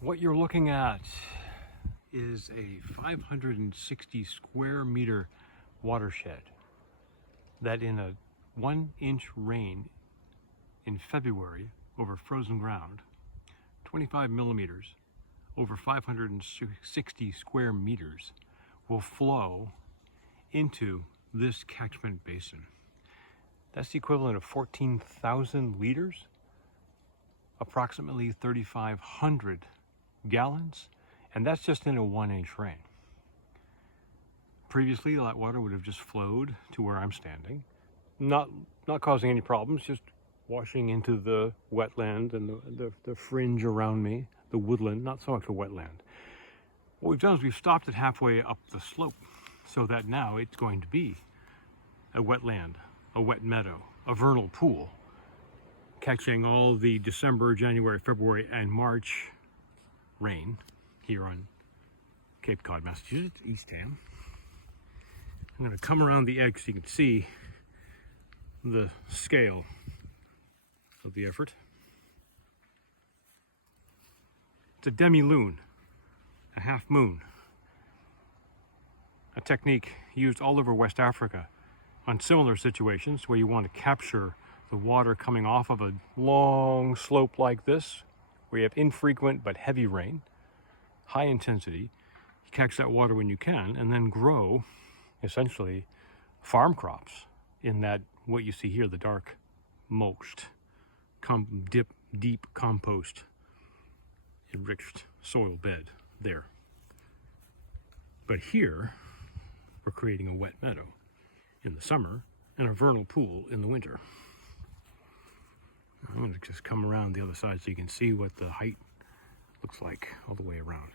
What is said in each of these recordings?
What you're looking at is a 560 square meter watershed that in a 1-inch rain in February over frozen ground, 25 millimeters over 560 square meters will flow into this catchment basin. That's the equivalent of 14,000 liters, approximately 3,500 gallons, and that's just in a 1-inch rain. Previously, that water would have just flowed to where I'm standing, not causing any problems, just washing into the wetland and the fringe around me, the woodland, not so much a wetland. What we've done is we've stopped it halfway up the slope so that now it's going to be a wetland, a wet meadow, a vernal pool, catching all the December, January, February, and March rain here on Cape Cod, Massachusetts, Eastham. I'm going to come around the edge so you can see the scale of the effort. It's a demi-lune, a half moon, a technique used all over West Africa on similar situations where you want to capture the water coming off of a long slope like this, where you have infrequent but heavy rain, high intensity. You catch that water when you can and then grow essentially farm crops in that, what you see here, the dark mulched, deep compost enriched soil bed there. But here we're creating a wet meadow in the summer and a vernal pool in the winter. I'm going to just come around the other side so you can see what the height looks like all the way around.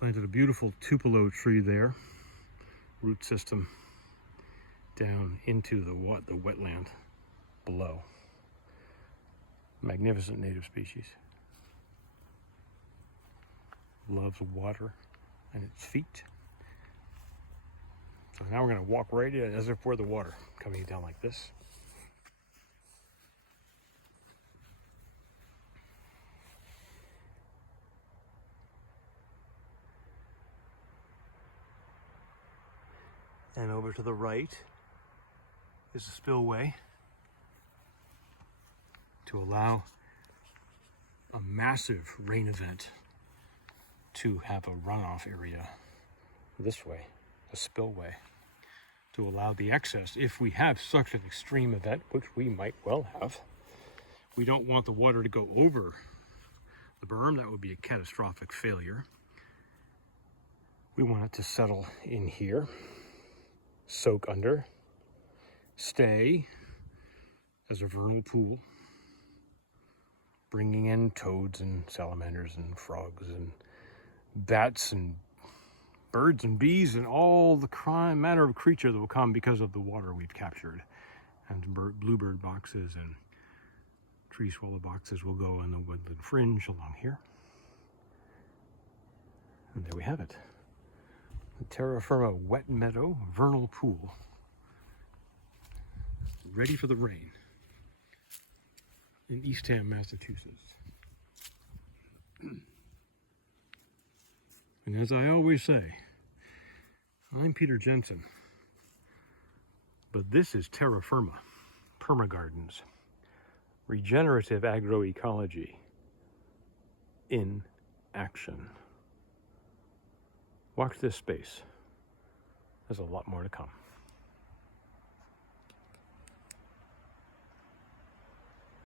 Planted a beautiful tupelo tree there, root system down into the wetland below. Magnificent native species. Loves water and its feet. So now we're going to walk right in as if we're the water, coming down like this. And over to the right is a spillway to allow a massive rain event to have a runoff area this way, a spillway, to allow the excess. If we have such an extreme event, which we might well have, we don't want the water to go over the berm. That would be a catastrophic failure. We want it to settle in here, soak under, stay as a vernal pool, bringing in toads and salamanders and frogs and bats and birds and bees and all the manner of creature that will come because of the water we've captured. And bluebird boxes and tree swallow boxes will go on the woodland fringe along here. And there we have it. The Terra Firma wet meadow vernal pool, ready for the rain in Eastham, Massachusetts. And as I always say, I'm Peter Jensen, but this is Terra Firma, permagardens, regenerative agroecology in action. Watch this space. There's a lot more to come.